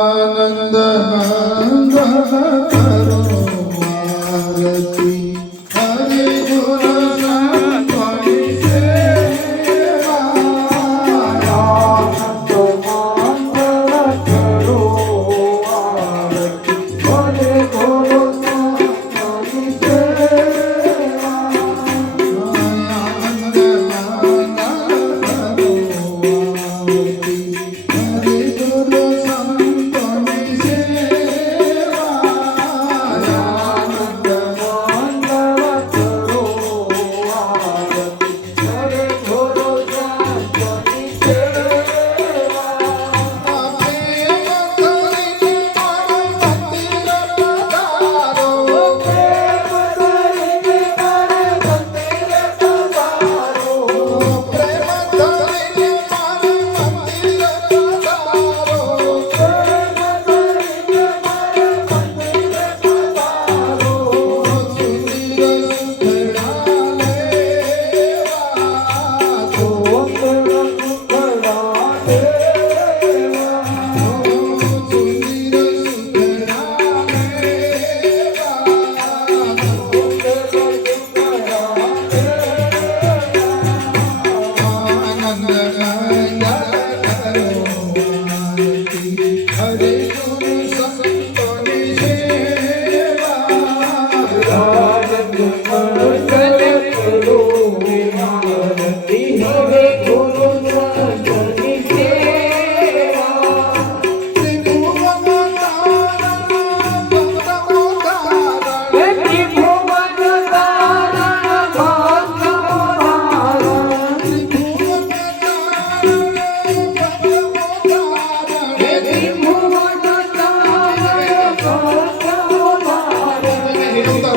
Ananda, ananda, ananda.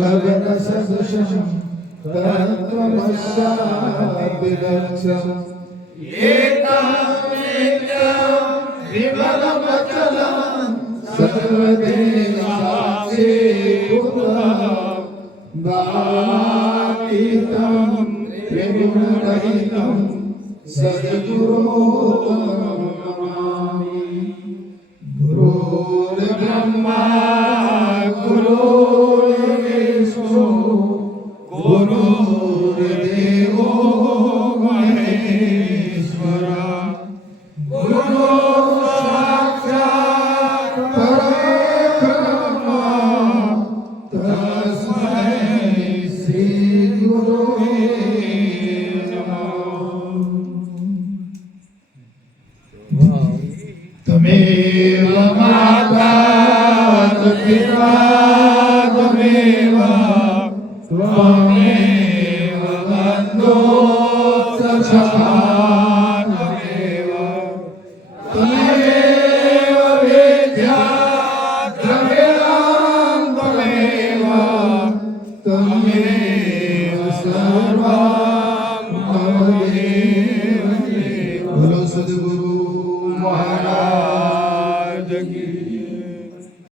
لبن سبشم فأنتم السابقة Guru Brahma Guru Swami.